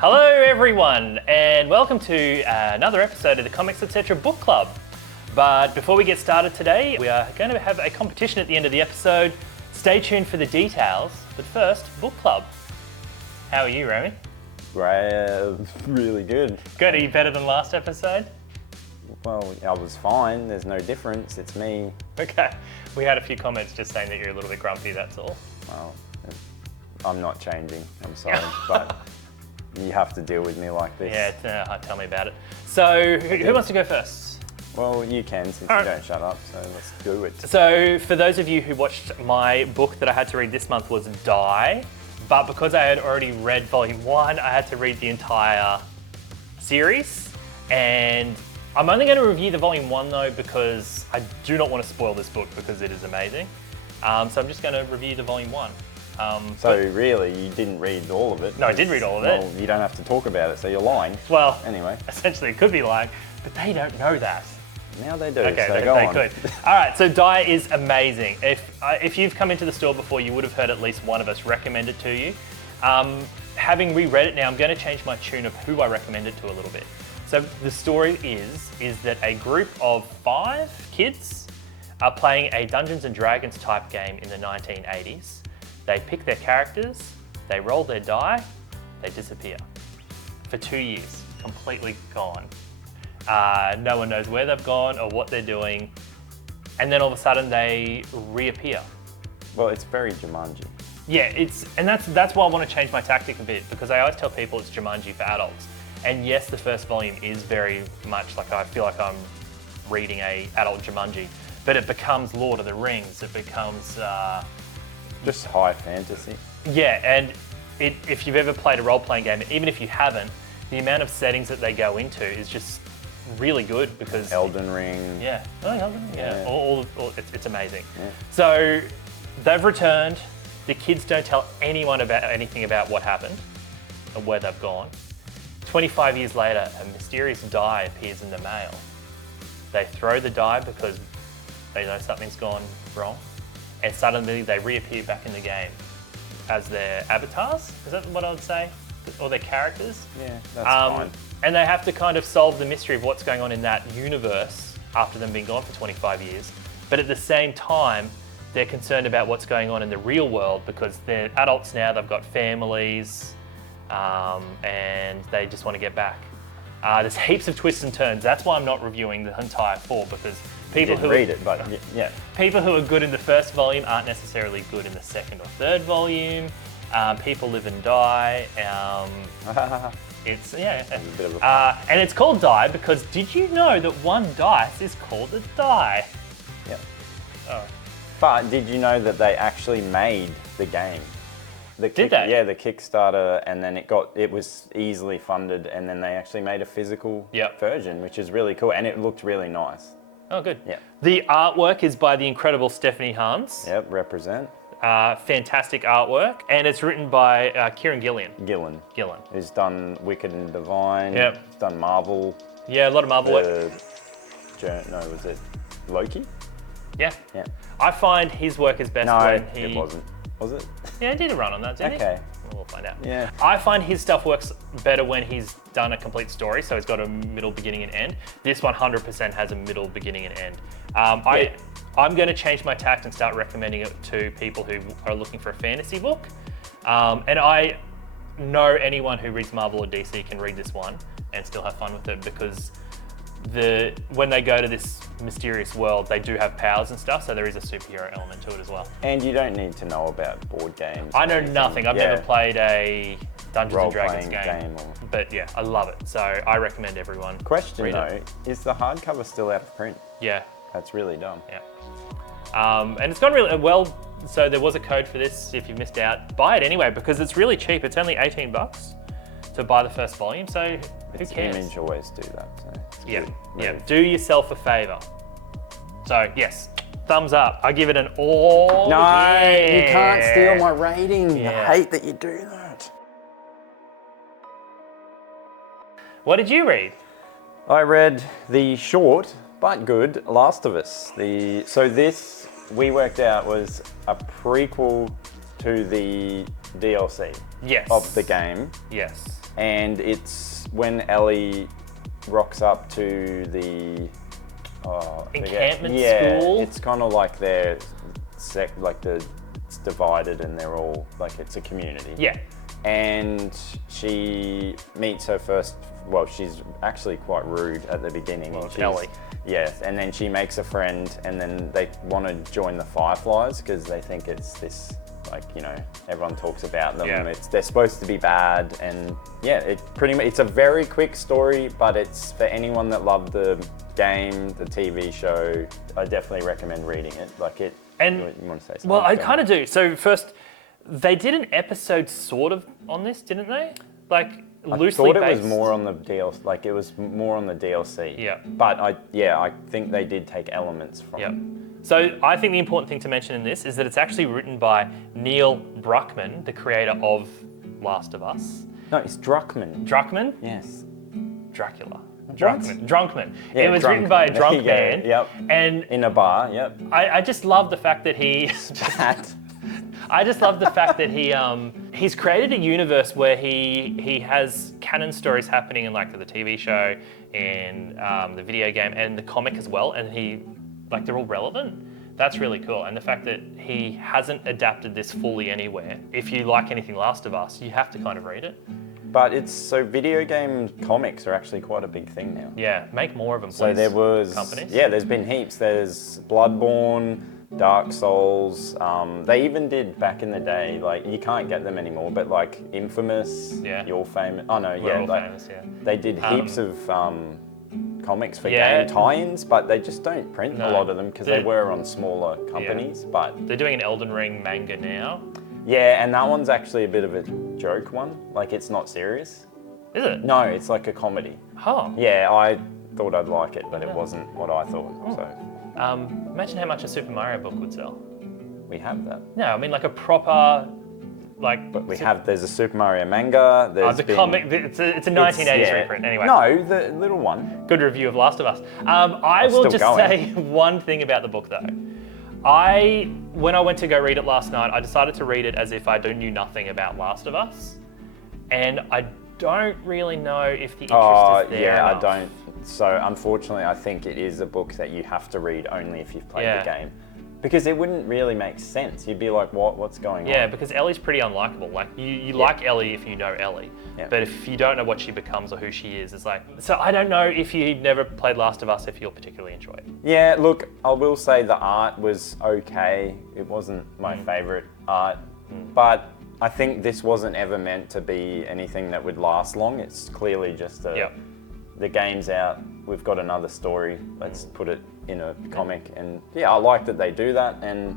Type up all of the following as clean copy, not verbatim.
Hello everyone, and welcome to another episode of the Comics Etc. Book Club. But before we get started today, we are going to have a competition at the end of the episode. Stay tuned for the details, but first, Book Club. How are you, Romy? Really good. Good, are you better than last episode? Well, I was fine. There's no difference. It's me. Okay, we had a few comments just saying that you're a little bit grumpy, that's all. Well, I'm not changing. I'm sorry, but you have to deal with me like this. Yeah, tell me about it. So, who wants to go first? Well, you can since you don't shut up, so let's do it. So, for those of you who watched, my book that I had to read this month was Die, but because I had already read volume 1, I had to read the entire series, and I'm only going to review the volume 1 though because I do not want to spoil this book because it is amazing. So I'm just going to review the volume 1. So really, you didn't read all of it? No, I did read all of it. Well, you don't have to talk about it, so you're lying. Well, anyway. Essentially it could be lying, but they don't know that. Now they do, okay, so go on. Good. All right, so Die is amazing. If you've come into the store before, you would have heard at least one of us recommend it to you. Having reread it now, I'm going to change my tune of who I recommend it to a little bit. So the story is that a group of 5 kids are playing a Dungeons and Dragons type game in the 1980s. They pick their characters, they roll their die, they disappear. For 2 years, completely gone. No one knows where they've gone or what they're doing. And then all of a sudden they reappear. Well, it's very Jumanji. Yeah, and that's why I want to change my tactic a bit, because I always tell people it's Jumanji for adults. And yes, the first volume is very much like, I feel like I'm reading a adult Jumanji, but it becomes Lord of the Rings, it becomes... just high fantasy. Yeah, and if you've ever played a role-playing game, even if you haven't, the amount of settings that they go into is just really good because... Elden Ring. Yeah, Elden Ring, yeah. All it's amazing. Yeah. So they've returned. The kids don't tell anyone about anything about what happened and where they've gone. 25 years later, a mysterious die appears in the mail. They throw the die because they know something's gone wrong, and suddenly they reappear back in the game as their avatars. Is that what I would say? Or their characters? Yeah, that's fine. And they have to kind of solve the mystery of what's going on in that universe after them being gone for 25 years. But at the same time, they're concerned about what's going on in the real world because they're adults now, they've got families, and they just want to get back. There's heaps of twists and turns. That's why I'm not reviewing the entire 4, because people who read it, but yeah. People who are good in the first volume aren't necessarily good in the second or third volume. People live and die. It's a bit of a and it's called Die because did you know that one dice is called a die? Yep. Oh. But did you know that they actually made the game? Did they? Yeah, the Kickstarter, and then it was easily funded, and then they actually made a physical version, which is really cool, and it looked really nice. Oh, good. Yeah. The artwork is by the incredible Stephanie Hans. Yep, represent. Fantastic artwork, and it's written by Kieran Gillen. Gillen. Who's done Wicked and Divine. Yep. He's done Marvel. Yeah, a lot of Marvel work. Was it Loki? Yeah. Yeah. I find his work is best when he... it wasn't. Was it? Yeah, he did a run on that, didn't he? Okay. We'll find out. Yeah. I find his stuff works better when he's done a complete story, so it's got a middle, beginning, and end. This 100% has a middle, beginning, and end. I'm going to change my tact and start recommending it to people who are looking for a fantasy book. And I know anyone who reads Marvel or DC can read this one and still have fun with it because when they go to this mysterious world, they do have powers and stuff, so there is a superhero element to it as well. And you don't need to know about board games. I know nothing. I've never played a Dungeons and Dragons game. But yeah, I love it. So I recommend everyone Question though, is the hardcover still out of print? Yeah. That's really dumb. Yeah. And it's gone really well, so there was a code for this. If you've missed out, buy it anyway because it's really cheap. It's only $18 to buy the first volume, so who cares? Image always do that. So yeah. Do yourself a favor. So yes, thumbs up. I give it an all. No, you can't steal my rating. Yeah. I hate that you do that. What did you read? I read the short but good Last of Us. So this we worked out was a prequel to the DLC Yes. of the game. Yes. and it's when Ellie rocks up to the encampment school. school. It's kind of like they're it's divided, and they're all like it's a community. Yeah. And she meets her first. Well, she's actually quite rude at the beginning. Well, it's Ellie. Yes, and then she makes a friend, and then they want to join the Fireflies because they think it's this, like, you know, everyone talks about them. Yeah. They're supposed to be bad, and yeah, it's a very quick story, but it's for anyone that loved the game, the TV show. I definitely recommend reading it. Like it. And you want to say something? well, I kind of do. So first, they did an episode sort of on this, didn't they? Like loosely based. I thought it was more on the DLC. Like it was more on the DLC. Yeah. But I think they did take elements from. Yeah. So I think the important thing to mention in this is that it's actually written by Neil Druckmann, the creator of Last of Us. No, it's Druckmann. Druckmann? Yes. Dracula. What? Drunkman. Yeah, it was written by a drunk There you man. go. Yep. And in a bar. Yep. I just love the fact that he. I just love the fact that he's created a universe where he has canon stories happening in like the TV show, in the video game, and the comic as well, and they're all relevant. That's really cool, and the fact that he hasn't adapted this fully anywhere. If you like anything Last of Us, you have to kind of read it. But video game comics are actually quite a big thing now. Yeah, make more of them, please. So there was companies. Yeah, there's been heaps. There's Bloodborne, Dark Souls. They even did back in the day. Like you can't get them anymore, but like Infamous. Yeah. You're famous. Oh no, We're yeah. all famous, yeah. They did heaps of comics for game tie-ins, but they just don't print a lot of them because they were on smaller companies. Yeah. But they're doing an Elden Ring manga now. Yeah, and that one's actually a bit of a joke one. Like it's not serious. Is it? No, it's like a comedy. Huh. Yeah, I thought I'd like it, but it wasn't what I thought. So. Imagine how much a Super Mario book would sell. We have that. No, I mean like a proper, like. But there's a Super Mario manga. There's comic. It's a 1980s reprint. Anyway. No, the little one. Good review of Last of Us. I will just say one thing about the book though. When I went to go read it last night, I decided to read it as if I knew nothing about Last of Us, and I don't really know if the interest is there. Yeah, enough. I don't. So unfortunately, I think it is a book that you have to read only if you've played the game, because it wouldn't really make sense. You'd be like, what's going on? Yeah, because Ellie's pretty unlikable. Like you like Ellie if you know Ellie, but if you don't know what she becomes or who she is, it's like. So I don't know if you never played Last of Us if you'll particularly enjoy it. Yeah, look, I will say the art was okay. It wasn't my favourite art, but I think this wasn't ever meant to be anything that would last long. It's clearly just the game's out, we've got another story, let's put it in a comic. And yeah, I like that they do that, and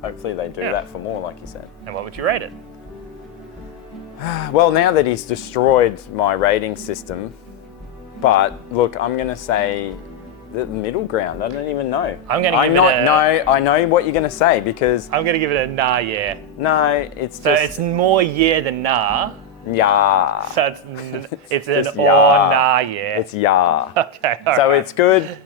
hopefully they do that for more, like you said. And what would you rate it? Well, now that he's destroyed my rating system, but look, I'm going to say the middle ground. I don't even know. I'm going to give it No, I know what you're going to say because... I'm going to give it a nah, yeah. No, it's so it's more yeah than nah. Yeah. So it's an or nah, yeah. It's yeah. Okay, so it's good,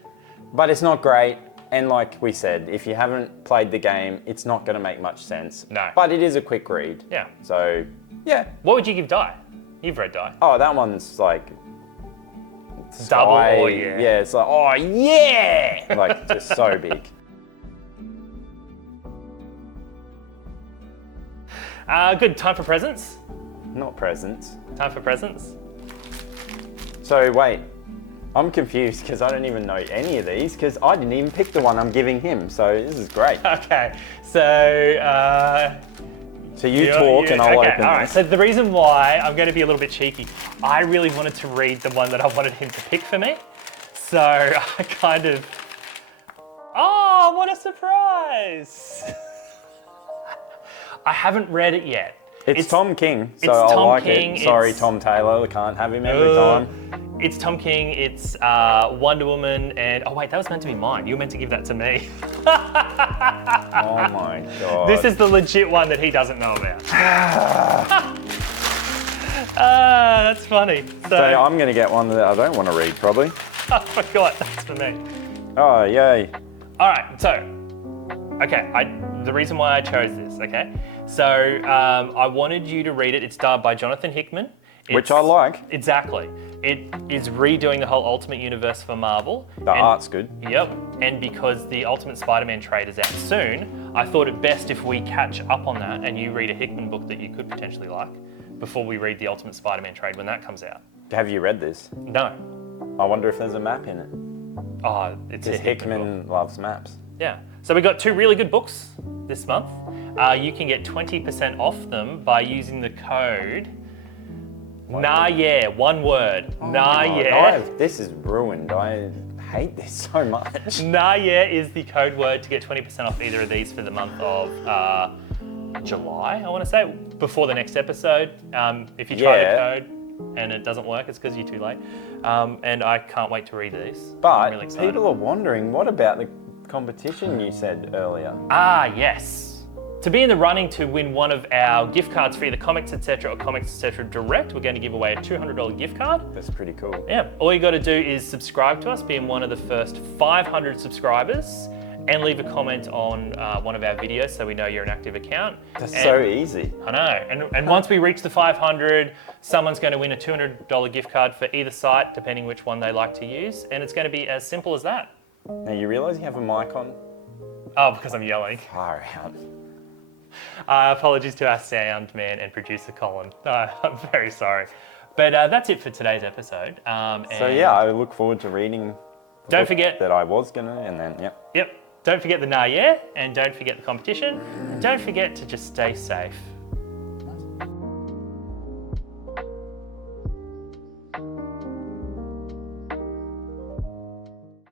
but it's not great. And like we said, if you haven't played the game, it's not going to make much sense. No. But it is a quick read. Yeah. So, yeah. What would you give Die? You've read Die. Oh, that one's like... Double or yeah. Yeah, it's like, oh yeah! Like, just so big. Good. Time for presents? Not presents. Time for presents? So, wait. I'm confused because I don't even know any of these because I didn't even pick the one I'm giving him. So, this is great. Okay. So, so you talk and I'll open all right. this. So the reason why I'm going to be a little bit cheeky, I really wanted to read the one that I wanted him to pick for me. So I kind of... Oh, what a surprise! I haven't read it yet. It's Tom King, so I like it. Sorry, Tom Taylor, we can't have him every time. It's Tom King, it's Wonder Woman, and... Oh wait, that was meant to be mine. You were meant to give that to me. Oh my God. This is the legit one that he doesn't know about. That's funny. So I'm going to get one that I don't want to read, probably. I forgot, that's for me. Oh, yay. All right, so, okay, the reason why I chose this, okay? So I wanted you to read it. It's by Jonathan Hickman. Which I like. Exactly. It is redoing the whole Ultimate Universe for Marvel. The art's good. Yep. And because the Ultimate Spider-Man trade is out soon, I thought it best if we catch up on that and you read a Hickman book that you could potentially like before we read the Ultimate Spider-Man trade when that comes out. Have you read this? No. I wonder if there's a map in it. Oh, it's a Because Hickman loves maps. Yeah. So we got 2 really good books this month. You can get 20% off them by using the code Nah yeah, one word. Nah yeah. This is ruined. I hate this so much. Nah yeah is the code word to get 20% off either of these for the month of July, I want to say, before the next episode. If you try the code and it doesn't work, it's because you're too late. And I can't wait to read these. But I'm really excited. people are wondering, what about the competition you said earlier? Ah, yes. To be in the running to win one of our gift cards for either Comics Etc. or Comics Etc. Direct, we're going to give away a $200 gift card. That's pretty cool. Yeah, all you got to do is subscribe to us, be in one of the first 500 subscribers, and leave a comment on one of our videos so we know you're an active account. That's so easy. I know. And once we reach the 500, someone's going to win a $200 gift card for either site, depending which one they like to use. And it's going to be as simple as that. Now, you realise you have a mic on? Oh, because I'm yelling. Far out. Apologies to our sound man and producer Colin. I'm very sorry. But that's it for today's episode. So yeah, I look forward to reading don't forget that I was gonna, and then, yep. Yep. Don't forget the Nah Yeah, and don't forget the competition. And don't forget to just stay safe.